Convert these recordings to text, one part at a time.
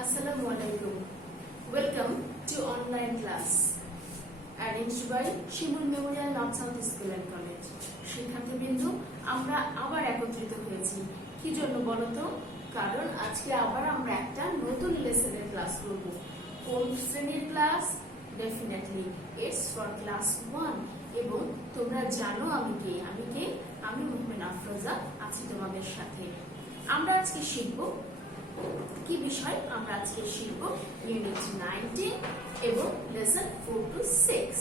Assalamualaikum. Welcome to online class arranged by Shimul Memorial North South School and College. শিক্ষার্থীবৃন্দ, আমরা আবার একত্রিত হয়েছি। কি জন্য বলো তো? কারণ আজকে আবার আমরা একটা নতুন লেসনের ক্লাস করব। কোন শ্রেণীর class? Definitely it's for class 1। এবং তোমরা জানো আমি কে? আমি মুহমিনা আফরোজা আছি তোমাদের সাথে। আমরা আজকে শিখব কি বিষয়? আমরা আজকে শিখব ইউনিট 19 এবং লেসন 4 to 6।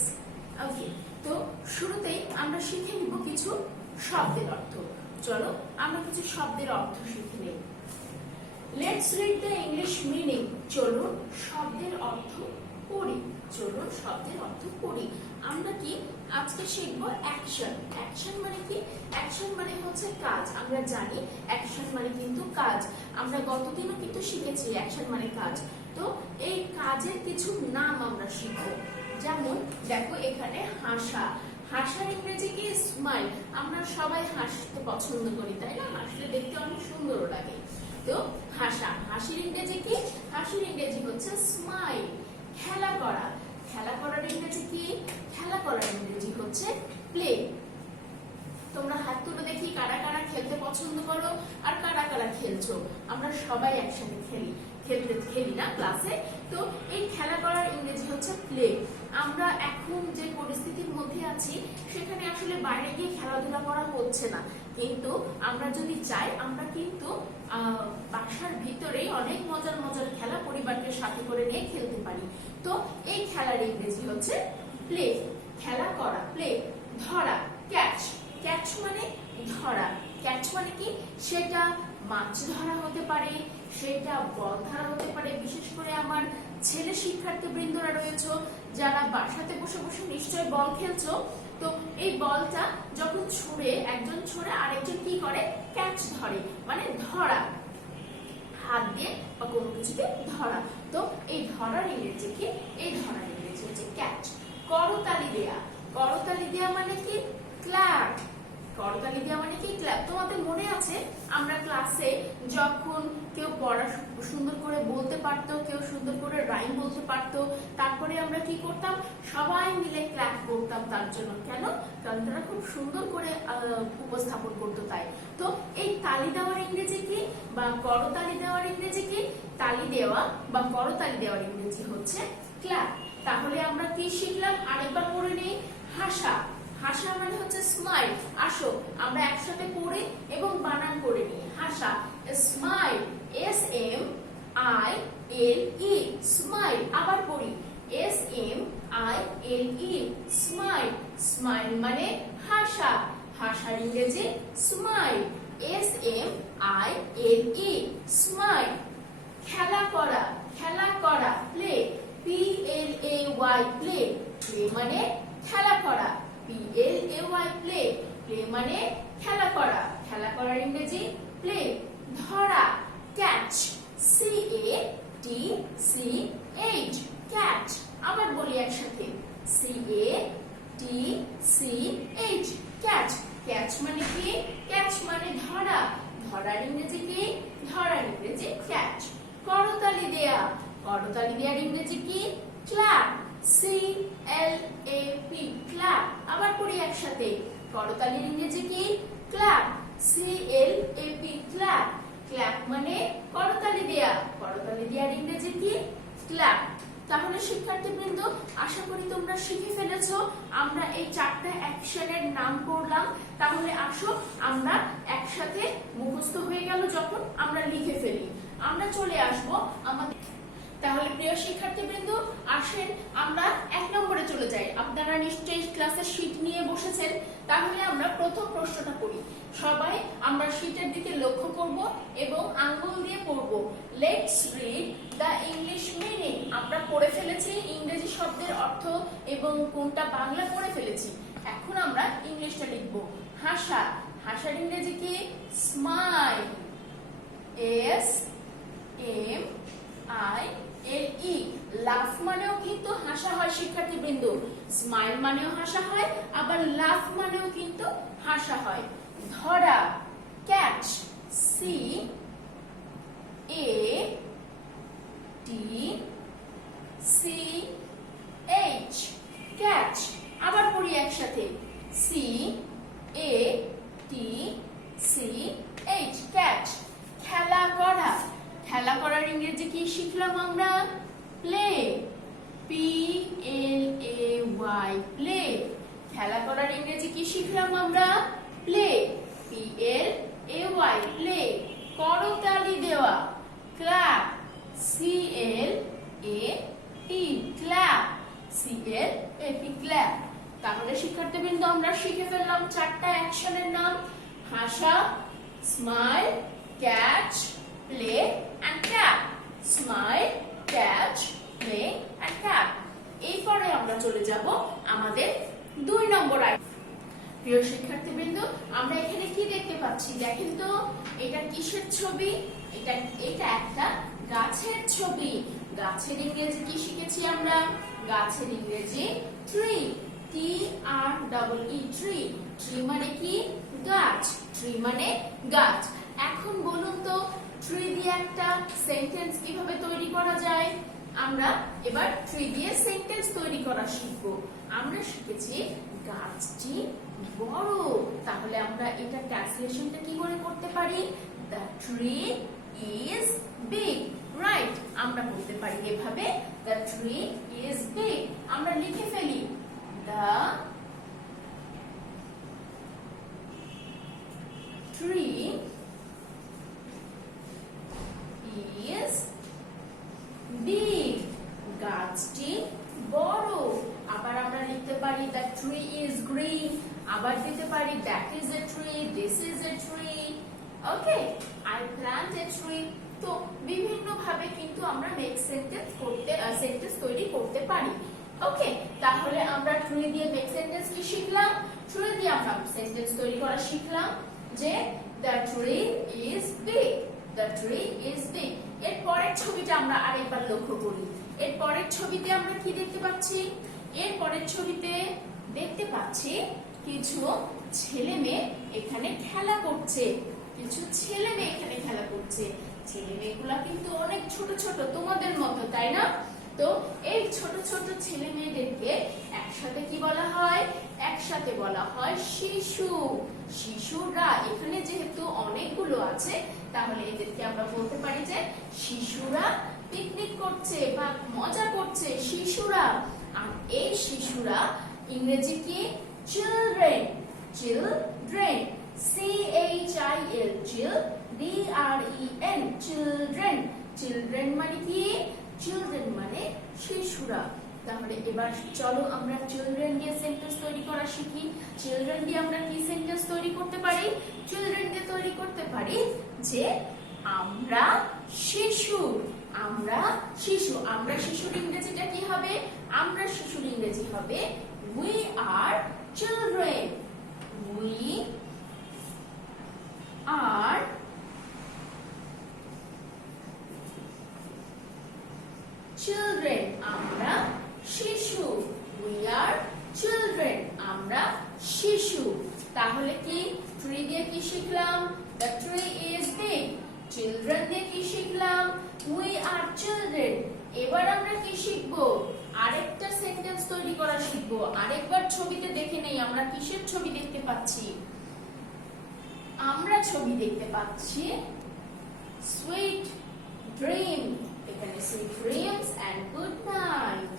ওকে, তো শুরুতেই আমরা শিখে নিব কিছু শব্দের অর্থ। চলো আমরা কিছু শব্দের অর্থ শিখে নেব। Let's read the English meaning. চলো শব্দের অর্থ পড়ি। আমরা কি আজকে শিখবো অ্যাকশন। অ্যাকশন মানে কি? অ্যাকশন মানে হচ্ছে কাজ। আমরা জানি অ্যাকশন মানে কিন্তু কাজ। আমরা গতদিনও কিন্তু শিখেছি অ্যাকশন মানে কাজ। তো এই কাজের কিছু নাম আমরা শিখবো। যেমন দেখো এখানে হাসা। হাসার ইংরেজি কি? স্মাইল। আমরা সবাই হাসতে পছন্দ করি, তাই না? হাসলে দেখতে অনেক সুন্দর লাগে। তো হাসা, হাসির ইংরেজি কি? হাসির ইংরেজি হচ্ছে স্মাইল। খেলা করা, খেলা করার ইংরেজি কি? খেলা করার ইংরেজি হচ্ছে প্লে। তোমরা হাত তুলে দেখি কারা কারা খেলতে পছন্দ করো আর কারা কারা খেলছো। আমরা সবাই একসাথে খেলি না ক্লাসে। তো এই খেলা করার ইংরেজি হচ্ছে প্লে। আমরা এখন যে পরিস্থিতির মধ্যে আছি সেখানে আসলে বাইরে গিয়ে খেলাধুলা করা হচ্ছে না, কিন্তু আমরা যদি চাই আমরা কিন্তু বাসার ভিতরেই অনেক মজার মজার খেলা পরিবারকে সাথে করে নিয়ে খেলতে পারি। তো এই খেলার ইংরেজি হচ্ছে প্লে। খেলা করা, প্লে। ধরা, ক্যাচ। ক্যাচ মানে ধরা। ক্যাচ মানে কি? সেটা মাছ ধরা হতে পারে, সেটা বল ধরা হতে পারে। বিশেষ করে আমার ছেলে শিক্ষার্থী বৃন্দরা রয়েছে যারা বাসাতে বসে বসে নিশ্চয় বল খেলছো। তো এই বলটা যখন একজন ছুঁড়ে আরেকজন কি করে? ক্যাচ ধরে, মানে ধরা, হাত দিয়ে বা কোনো কিছুতে ধরা। তো এই ধরার ইংরেজি কি? এই ধরার ইংরেজি হচ্ছে ক্যাচ। করতালি দেয়া। করতালি দেয়া মানে কি? ক্ল্যাপ। করতালি দেওয়া মানে কি? ক্ল্যাপ। তোমাদের মনে আছে আমরা ক্লাসে যখন কেউ পড়া সুন্দর করে বলতে পারতো, কেউ সুন্দর করে রাইম বলতে পারতো, তারপরে আমরা কি করতাম? সবাই মিলে ক্ল্যাপ করতাম তার জন্য। কেন? কারণ তারা খুব সুন্দর করে উপস্থাপন করতো, তাই। তো এই তালি দেওয়ার ইংরেজি কি? বা করতালি দেওয়ার ইংরেজি কি? তালি দেওয়া বা করতালি দেওয়ার ইংরেজি হচ্ছে ক্ল্যাপ। তাহলে আমরা কি শিখলাম? আরেকবার পড়ে নেই। হাসা। হাসা মানে হচ্ছে স্মাইল। আসো আমরা একসাথে পড়ি এবং বানান করে নিই। হাসা, স্মাইল, SMILE, স্মাইল। আবার পড়ি, SMILE, স্মাইল। স্মাইল মানে হাসা। হাসার ইংরেজি স্মাইল, SMILE, স্মাইল। খেলা করা। খেলা করা, প্লে, PLAY, প্লে। প্লে মানে খেলা করা, PLAY, প্লে। প্লে মানে খেলা করা। খেলা করার ইংরেজি প্লে। ধরা, ক্যাচ, CATCH, ক্যাচ। আবার বলি একসাথে, CATCH, ক্যাচ। ক্যাচ মানে কি? ক্যাচ মানে ধরা। ধরার ইংরেজি কি? ধরার ইংরেজি ক্যাচ। করতালি দেয়া। করতালি দেওয়ার ইংরেজি কি? Clap, CLAP, clap. আবার পড়ি একসাথে, করতালির ইংরেজি কি? Clap, CLAP, clap. ক্ল্যাপ মানে করতালি দেয়া। করতালি দেওয়ার ইংরেজি কি? ক্ল্যাপ। তাহলে শিক্ষার্থীবৃন্দ, আশা করি তোমরা শিখে ফেলেছো। আমরা এই 4টা অ্যাকশনের নাম পড়লাম। তাহলে আসো আমরা একসাথে মুখস্থ হয়ে গেল যখন আমরা লিখে ফেলি। আমরা চলে আসবো আমাদের। তাহলে প্রিয় শিক্ষার্থীবৃন্দ, আসেন আমরা 1 নম্বরে চলে যাই। আপনারা নিশ্চয়ই ক্লাসে শীট নিয়ে বসেছেন। তাহলে আমরা প্রথম প্রশ্নটা পড়ি। সবাই আমরা শীটের দিকে লক্ষ্য করব এবং আঙ্গুল দিয়ে পড়ব। Let's read the English meaning. আমরা পড়ে ফেলেছি ইংরেজি শব্দের অর্থ এবং কোনটা বাংলা পড়ে ফেলেছি। এখন আমরা ইংলিশটা লিখব। হাসা। হাসার ইংরেজি কি? Smile, SMILE। লাফ মানেও কিন্তু হাসা হয় শিক্ষার্থীবৃন্দ। স্মাইল মানেও হাসা হয়, আবার লাফ মানেও কিন্তু হাসা হয়। ধরা, ক্যাচ, CATCH, ইংরেজি কি শিখলাম আমরা? Play, PLAY, play. খেলা করার ইংরেজি কি শিখলাম আমরা? Play, PLAY, play. করতালি দেওয়া, clap, CLAP, clap, CLAP, clap. তাহলে শিক্ষার্থীবৃন্দ আমরা শিখে ফেললাম 4টা অ্যাকশনের নাম: হাসা, smile, catch, play and clap. Smile, catch, play and clap. এরপরে আমরা চলে যাব আমাদের 2 নম্বর। প্রিয় শিক্ষার্থীবৃন্দ, আমরা এখানে কি দেখতে পাচ্ছি? দেখেন তো, এটা কিসের ছবি? এটা একটা গাছের ছবি। গাছের ইংরেজি কি শিখেছি আমরা? গাছের ইংরেজি ট্রি, TREE, ট্রি। ট্রি মানে কি? গাছ। ট্রি মানে গাছ। এখন বলুন তো, ট্রি দিয়ে একটা সেন্টেন্স কিভাবে তৈরি করা যায়? আমরা এবার ট্রি দিয়ে সেন্টেন্স তৈরি করা শিখব। আমরা শিখেছি গাছটি বড়, তাহলে আমরা এটা ট্রান্সলেশনটা কি করে করতে পারি? The tree is big, right? আমরা বলতে পারি এভাবে, the tree is big। আমরা লিখে ফেলি, the tree is big, গাছটি বড়। আবার আমরা লিখতে পারি the tree is green, আবার দিতে পারি that is a tree, this is a tree, okay, I plant a tree। তো বিভিন্ন ভাবে কিন্তু আমরা মেক সেন্টেন্স তৈরি করতে পারি। ওকে, তাহলে আমরা ট্রি দিয়ে মেক সেন্টেন্স কি শিখলাম? ট্রি দিয়ে আমরা সেন্টেন্স তৈরি করা শিখলাম যে the tree is big, the tree is big। এর পরের ছবিটা আমরা আরেকবার লক্ষ্য করি। এর পরের ছবিতে আমরা কি দেখতে পাচ্ছি? এর পরের ছবিতে দেখতে পাচ্ছি কিছু ছেলে মেয়ে এখানে খেলা করছে। কিছু ছেলে মেয়ে এখানে খেলা করছে। ছেলে মেয়েগুলা কিন্তু অনেক ছোট ছোট, তোমাদের মতো, তাই না? তো এই ছোট ছোট ছেলে মেয়েদেরকে একসাথে কি বলা হয়? একসাথে বলা হয় শিশু। শিশুরা এখানে যেহেতু অনেকগুলো আছে, তাহলে এদেরকে আমরা বলতে পারি যে শিশুরা পিকনিক করছে বা মজা করছে, শিশুরা। আর এই শিশুরা ইংরেজি কি? Children, children, CHIL, CHILDREN, children. Children মানে কি? চিলড্রেন মানে শিশুরা। তাহলে এবার চলো আমরা চিলড্রেন দিয়ে সেন্টেন্স তৈরি করা শিখি। চিলড্রেন দিয়ে আমরা কি সেন্টেন্স তৈরি করতে পারি? চিলড্রেন দিয়ে তৈরি করতে পারি যে আমরা শিশু, আমরা শিশু। আমরা শিশুর ইংরেজিটা কি হবে? আমরা শিশুর ইংরেজি হবে we are children, we are children, আমরা শিশু। we are children, আমরা শিশু। তাহলে কি ট্রি দিয়ে কি শিখলাম? the tree is big। Children দিয়ে কি শিখলাম? we are children। এবার আমরা কি শিখবো? আরেকটা সেন্টেন্স তৈরি করা শিখবো। আরেকবার ছবিতে দেখে নেই আমরা কিসের ছবি দেখতে পাচ্ছি। আমরা ছবি দেখতে পাচ্ছি সুইট ড্রিম। এখানে sweet dreams and good night.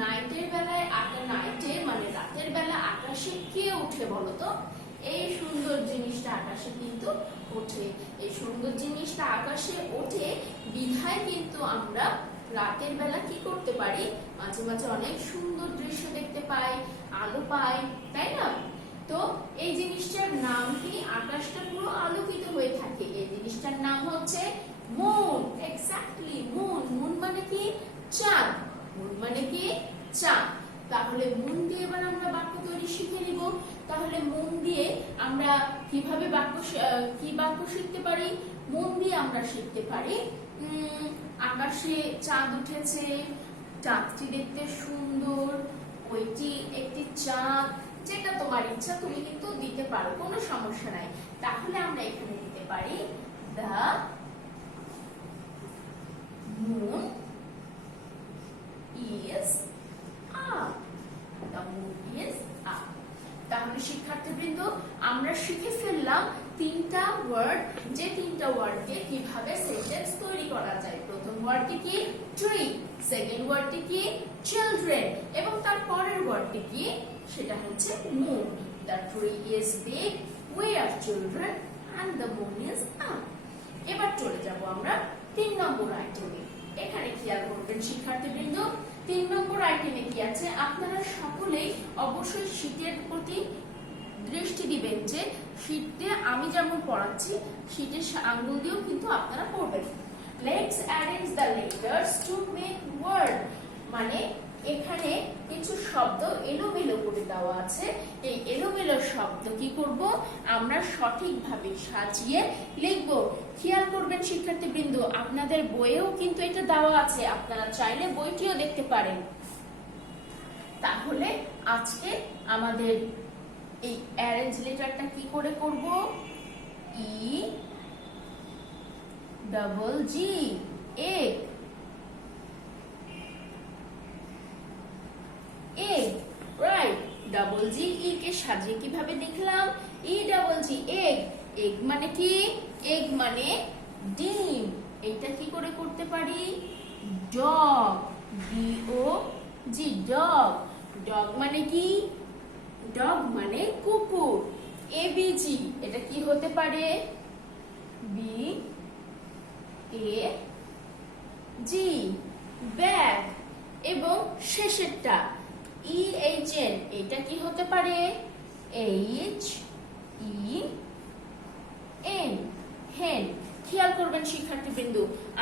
নাইটের বেলায় নাইটের মানে রাতের বেলা আকাশে কে ওঠে বলো তো? এই সুন্দর জিনিসটা আকাশে কিন্তু ওঠে। এই সুন্দর জিনিসটা আকাশে ওঠে বিধায় কিন্তু আমরা রাতের বেলা কি করতে পারি? মাঝে মাঝে অনেক সুন্দর দৃশ্য দেখতে পাই, আলো পাই, তাই না? তো এই জিনিসটার নাম কি? আকাশটা পুরো আলোকিত হয়ে থাকে। এই জিনিসটার নাম হচ্ছে মুন। Exactly, moon. মুন মানে কি? চাঁদ। মুন মানে কি? চাঁদ। তাহলে মুন দিয়ে এবার আমরা বাক্য তৈরি শিখে নিব। তাহলে মুন দিয়ে আমরা কিভাবে কি বাক্য শিখতে পারি? মুন দিয়ে আমরা শিখতে পারি আকাশে চাঁদ উঠেছে, চাঁদটি দেখতে সুন্দর, ওইটি একটি চাঁদ। যেটা তোমার ইচ্ছা তুমি কিন্তু দিতে পারো, কোনো সমস্যা নাই। তাহলে আমরা এখানে দিতে পারি the moon is up, the moon is up। তাহলে শিক্ষার্থীবৃন্দ আমরা শিখে ফেললাম 3টা ওয়ার্ড, যে 3টা ওয়ার্ডকে কিভাবে সেন্টেন্স তৈরি করা যায়। ওয়ার্ডটি কি ট্রি, সেকেন্ড ওয়ার্ডটি কি চিলড্রেন, এবং তার পরের ওয়ার্ডটি কি সেটা হচ্ছে moon. The tree is big, we our children, and the moon is up. এবার চলে যাব আমরা 3 নম্বর আইটেমে। এখানে খেয়াল করবেন শিক্ষার্থীবৃন্দ, 3 নম্বর আইটেমে কি আছে, আপনারা সকলেই অবশ্যই শীটের প্রতি দৃষ্টি দিবেন যে শীটে আমি যেমন পড়াচ্ছি শীটের আঙ্গুল দিয়েও কিন্তু আপনারা পড়বেন। Let's arrange the letters to make word, মানে এখানে কিছু শব্দ এলোমেলো করে দেওয়া আছে, এই এলোমেলো শব্দ কি করব আমরা সঠিকভাবে সাজিয়ে লিখব। খেয়াল করবেন শিক্ষার্থীবৃন্দ, আপনাদের বইয়েও কিন্তু এটা দেওয়া আছে, আপনারা চাইলে বইটিও দেখতে পারেন। তাহলে আজকে আমাদের এই অ্যারেঞ্জ লেটারটা কি করে করব, ই ডাবল জি, এগ, এগ, রাইট। ডাবল জি ই কে সাজিয়ে কিভাবে লিখলাম, ই ডাবল জি, এগ। এগ মানে কি, এগ মানে ডিম। এটা কি করে করতে পারি, ডগ, ডি ও জি, ডগ। ডগ মানে কি, ডগ মানে কুকুর। এ বি জি, এটা কি হতে পারে, বি এ জি, ব্যাগ। এবং শেষেরটা ই এইচ এন, এটা কি হতে পারে, এইচ ই এন, হেন। খেয়াল করবেন শিক্ষার্থীবৃন্দ,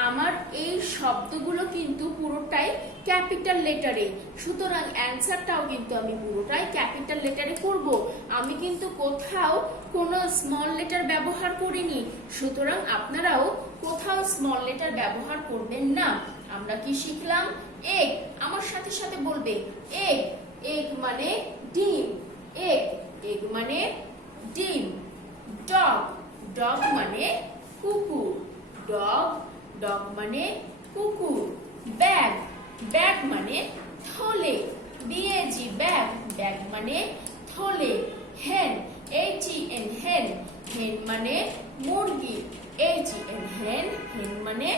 আমার এই শব্দগুলো কিন্তু পুরোটাই ক্যাপিটাল লেটারে, সুতরাং অ্যান্সারটাও কিন্তু আমি পুরোটাই ক্যাপিটাল লেটারে করব। আমি কিন্তু কোথাও কোনো স্মল লেটার ব্যবহার করিনি, সুতরাং আপনারাও কোথাও স্মল লেটার ব্যবহার করবেন না। আমরা কি শিখলাম, এগ, আমার সাথে সাথে বলবে এগ। এগ মানে ডিম, এগ, এগ মানে ডিম। ডগ, ডগ মানে কুকুর, ডগ, ডগ মানে কুকুর। ব্যাগ, ব্যাগ মানে থলে, বিএজি, ব্যাগ, ব্যাগ মানে থলে। হেন, এইচইএন, হেন, হেন মানে মুরগি, এইচইএন, হেন, হেন মানে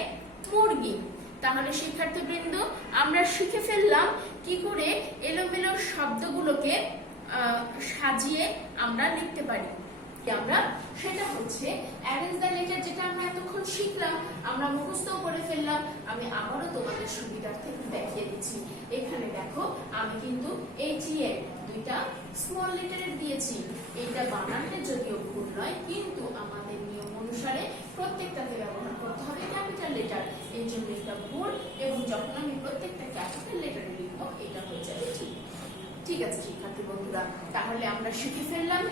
মুরগি। তাহলে শিক্ষার্থীবৃন্দ আমরা শিখে ফেললাম কি করে এলোমেলো শব্দগুলোকে সাজিয়ে আমরা লিখতে পারি। আমরা সেটা হচ্ছে অ্যারেঞ্জ দ্য লেটার, যেটা আমরা এতক্ষণ শিখলাম, আমরা মুখস্থ করে ফেললাম। আমি আবারও তোমাদের সুবিধার্থে দেখিয়ে দিচ্ছি। এখানে দেখো আমি কিন্তু এইচইএন দুইটা স্মল লেটারের দিয়েছি। এইটা বানানটা যদিও ভুল নয়, কিন্তু আমাদের নিয়ম অনুসারে প্রত্যেকটাকে ব্যবহার করতে হবে ক্যাপিটাল লেটার, এই জন্য এটা ভুল। এবং যখন আমি প্রত্যেকটা ক্যাপিটাল লেটারে লিখবো এটা হয়ে যাবে ঠিক। ঠিক আছে শিক্ষার্থী বন্ধুরা, তাহলে আমরা শিখে ফেললাম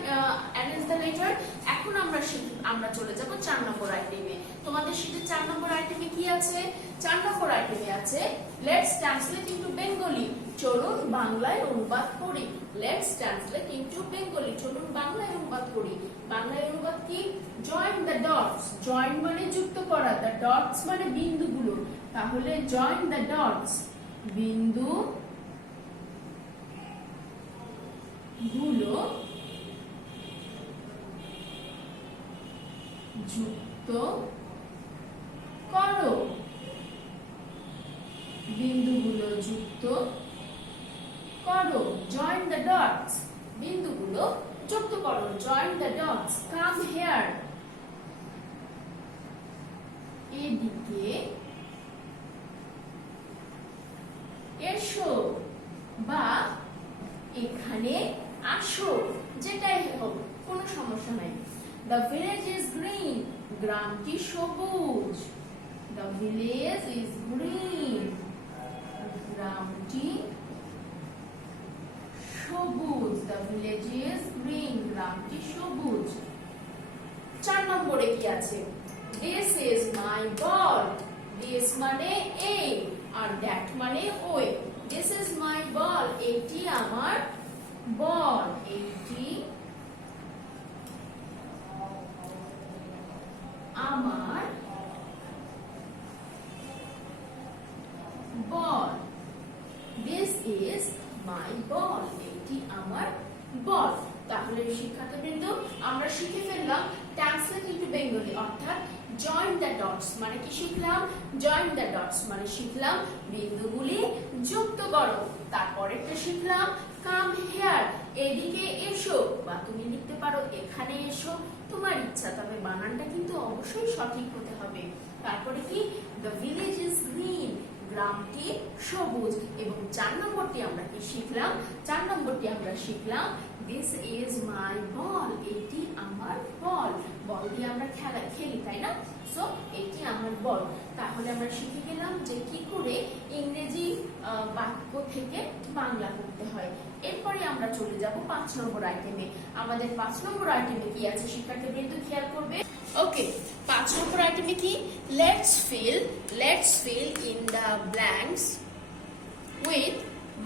অ্যারেঞ্জ দ্য লেটার। এখন আমরা চলে যাব 4 নম্বর আইটেমে। তোমাদের সাথে 4 নম্বর আইটেমে কি আছে, 4 নম্বর আইটেমে আছে লেটস ট্রান্সলেট ইনটু বেঙ্গলি, চলুন বাংলায় অনুবাদ করি। লেটস ট্রান্সলেট ইনটু বেঙ্গলি, চলুন বাংলায় অনুবাদ করি। বাংলায় অনুবাদ কি, জয়েন দ্য ডটস, জয়েন মানে যুক্ত করা, দ্য ডটস মানে বিন্দুগুলো। তাহলে জয়েন দ্য ডটস, বিন্দু গুলো যুক্ত করো, বিন্দুগুলো যুক্ত করো। জয়েন দ্য ডটস, বিন্দুগুলো যুক্ত করো। Join the dots, come here, এদিকে এসো বা এখানে আসো, যেটাই হোক কোনো সমস্যা নাই। The village is green, গ্রামটি সবুজ। The village is green, গ্রামটি সবুজ। The village is green, গ্রামটি সবুজ। 4 নম্বরে কি আছে, This is my ball, this মানে এই আর that মানে ওই। This is my ball, এটি আমার বল, এটি আমার বল। This is my ball, এটি আমার বল। তাহলে শিক্ষার্থীবৃন্দ আমরা শিখে ফেললাম ট্রান্সলেট ইনটু বেঙ্গলি, অর্থাৎ জয়েন দ্য ডটস মানে কি শিখলাম? জয়েন দ্য ডটস মানে শিখলাম বিন্দুগুলি যুক্ত করো। তারপরেরটা শিখলাম কাম হেয়ার, এদিকে এসো, বা তুমি লিখতে পারো এখানে এসো, তোমার ইচ্ছা, তবে বানানটা কিন্তু অবশ্যই সঠিক হতে হবে। তারপরে কি দ্য ভিলেজ ইজ গ্রিন, গ্রামটি সবুজ। এবং 4 নম্বরটি আমরা কি শিখলাম? 4 নম্বরটি আমরা শিখলাম দিস ইজ মাই বল, এটি আমার বল। বল দিয়ে আমরা খেলি, তাই না? সো এটি আমার বল। তাহলে আমরা শিখে গেলাম যে কি করে ইংরেজি বাক্য থেকে বাংলা করতে হয়। এরপরে আমরা চলে যাব 5 নম্বর আইটেমে। আমাদের 5 নম্বর আইটেমে কি আছে শিক্ষার্থীবৃন্দ খেয়াল করবে। ওকে, 5 নম্বর আইটেমে কি? Let's fill in the blanks with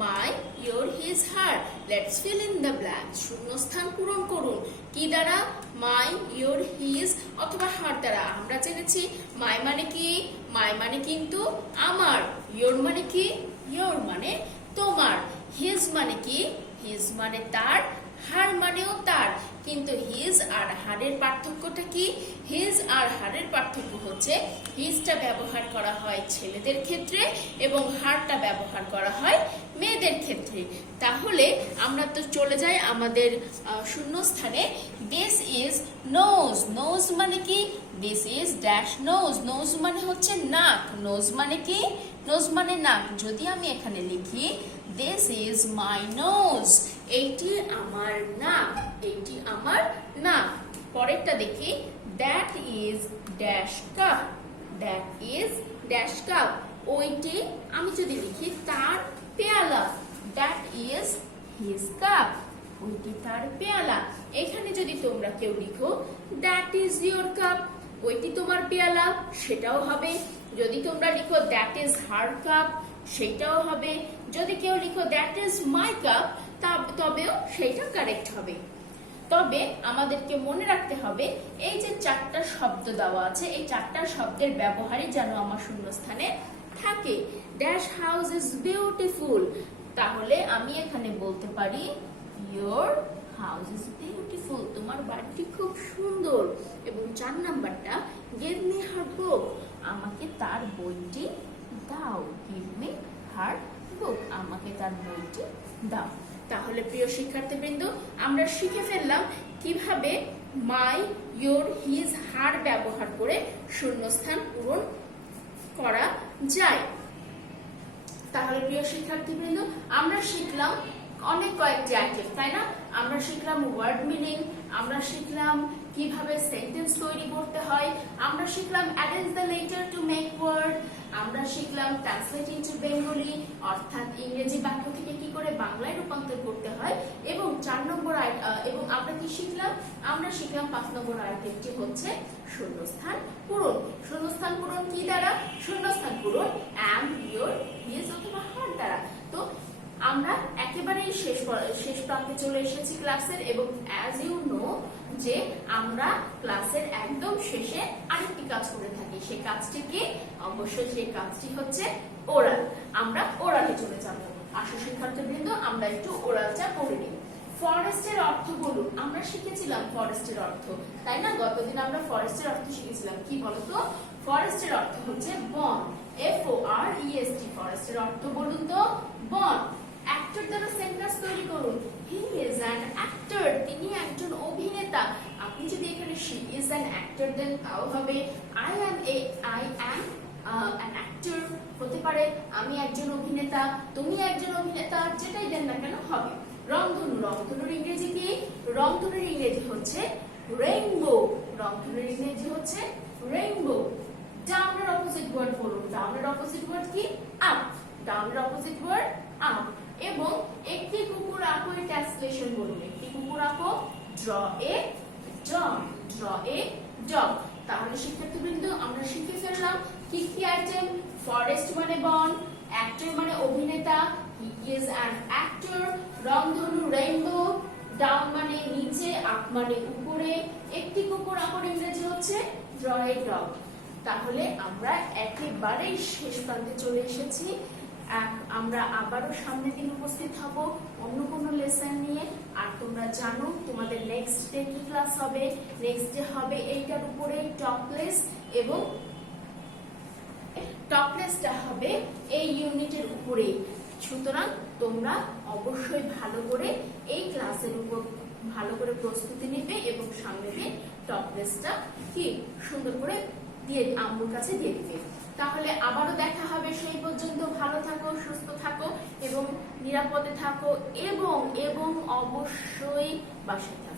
my, your, his, her. Let's fill in the blanks. শূন্যস্থান পূরণ করুন কি দ্বারা? my, your, his অথবা her দ্বারা। আমরা জেনেছি my মানে কি? my মানে কিন্তু আমার। your মানে কি? your মানে তোমার। his মানে কি? his মানে তার। her মানেও তার। কিন্তু his আর her এর পার্থক্যটা কি? his আর her এর পার্থক্য হচ্ছে hisটা ব্যবহার করা হয় ছেলেদের ক্ষেত্রে এবং herটা ব্যবহার করা হয় মেয়েদের ক্ষেত্রে। তাহলে আমরা তো চলে যাই আমাদের শূন্যস্থানে। this is nose, nose মানে কি? this is dash nose, nose মানে হচ্ছে নাক। nose মানে কি? nose মানে নাক। যদি আমি এখানে লিখি this is my nose, এইটি আমার নাক, এইটি আমার নাক। পরেরটা দেখি that is dash cup, that is dash cup, ওইটি আমি যদি লিখি তার পেয়ালা, that is his cup, ওইটি তার পেয়ালা। এখানে যদি তোমরা কেউ লিখো that is your cup, ওইটি তোমার পেয়ালা, সেটাও হবে। যদি তোমরা লিখো that is her cup, সেটাও হবে। যদি কেউ লিখো that is my cup, তবেও সেটা কারেক্ট হবে। তবে আমাদেরকে মনে রাখতে হবে এই যে 4টা শব্দ দেওয়া আছে, এই 4টা শব্দের ব্যবহারই যেন আমার শূন্যস্থানে থাকে। ড্যাশ হাউস ইজ বিউটিফুল, তাহলে আমি এখানে বলতে পারি your house is beautiful, তোমার বাড়িটি খুব সুন্দর। এবং 4 নাম্বারটা give me her book, আমাকে তার বইটি দাও। give me her book, আমাকে তার বইটি দাও। তাহলে প্রিয় শিক্ষার্থীবৃন্দ, আমরা শিখে ফেললাম কিভাবে মাই, ইয়োর, হিজ, হার ব্যবহার করে শূন্যস্থান পূরণ করা যায়। তাহলে প্রিয় শিক্ষার্থীবৃন্দ, আমরা শিখলাম অনেক কয়েকটি আইটেম, তাই না? আমরা শিখলাম ওয়ার্ড মিনিং, আমরা শিখলাম কিভাবে সেন্টেন্স তৈরি করতে হয়, আমরা শিখলাম arrange the letter to make word, আমরা শিখলাম ট্রান্সলেট ইনটু বেঙ্গলি অর্থাৎ ইংরেজি বাক্য থেকে কি করে বাংলায় রূপান্তর করতে হয়। এবং 4 নম্বর এবং আমরা কি শিখলাম? আমরা শিখলাম 5 নম্বর আইটেমটি হচ্ছে শূন্যস্থান পূরণ। শূন্যস্থান পূরণ কি দ্বারা? শূন্যস্থান পূরণ am, your, his অথবা her দ্বারা। তো আমরা একেবারেই শেষ প্রান্তে চলে এসেছি ক্লাসের। এবং অ্যাজ ইউ নো যে আমরা ক্লাসের একদম শেষে আরেকটি কাজ করে থাকি। সেই কাজটি কি? অবশ্যই সেই কাজটি হচ্ছে ওরাল। আমরা ওরালে চলে যাব। আসো শিক্ষার্থীবৃন্দ, আমরা একটু ওরালটা পড়ে নিই। ফরেস্টের অর্থ বলুন। আমরা শিখেছিলাম ফরেস্টের অর্থ, তাই না? গতদিন আমরা ফরেস্টের অর্থ শিখেছিলাম। কি বলতো? ফরেস্টের অর্থ হচ্ছে বন, FOREST। ফরেস্টের অর্থ বলুন তো বন। অ্যাক্টর দ্বারা সেন্টেন্স তৈরি করুন। হি ইজ অ্যান অ্যাক্টর, তিনি একজন অভিনেতা। আপনি যদি এখানে শি ইজ অ্যান অ্যাক্টর দেন তাও হবে। আই অ্যাম অ্যান অ্যাক্টর হতে পারে আমি একজন অভিনেতা, তুমি একজন অভিনেতা, যেটাই দেন না কেন হবে। রংধনু, রংধনুর ইংরেজি কি? রংধনুর ইংরেজি হচ্ছে রেইনবো, রংধনুর ইংরেজি হচ্ছে রেইনবো। ডাউনের অপোজিট ওয়ার্ড বলুন। ডাউনের অপোজিট ওয়ার্ড কি? আপ, ডাউনের অপোজিট ওয়ার্ড আপ। এবং একটি কুকুর আঁকো এর ট্রান্সলেশন বলুন। একটি কুকুর আঁকো, draw a dog, draw a dog. তাহলে শিক্ষার্থীবৃন্দ, আমরা শিখে ফেললাম কি কি আইটেম। ফরেস্ট মানে বন, অ্যাক্টর মানে অভিনেতা, হি ইজ অ্যান অ্যাক্টর, রংধনু রেইনবো, ডাউন মানে নিচে, আপ মানে উপরে, একটি কুকুর আঁকোর ইংরেজি হচ্ছে ড্র এ ডগ। তাহলে আমরা একেবারেই শেষ প্রান্তে চলে এসেছি। আমরা আবারও সামনের দিন উপস্থিত হব অন্য কোনো লেসন নিয়ে। আর তোমরা জানো তোমাদের নেক্সট ডে কি ক্লাস হবে। নেক্সট ডে হবে এইটার উপরে টপলেস, এবং টপলেসটা হবে এই ইউনিটের উপরে। সুতরাং তোমরা অবশ্যই ভালো করে এই ক্লাসের উপর ভালো করে প্রস্তুতি নিবে এবং সামনে দিন টপলেসটা কি সুন্দর করে দিয়ে আম্মুর কাছে দিয়ে দিবে। তাহলে আবারও দেখা হবে, সেই পর্যন্ত ভালো থাকো, সুস্থ থাকো এবং নিরাপদে থাকো, এবং অবশ্যই বাসায় থাকো।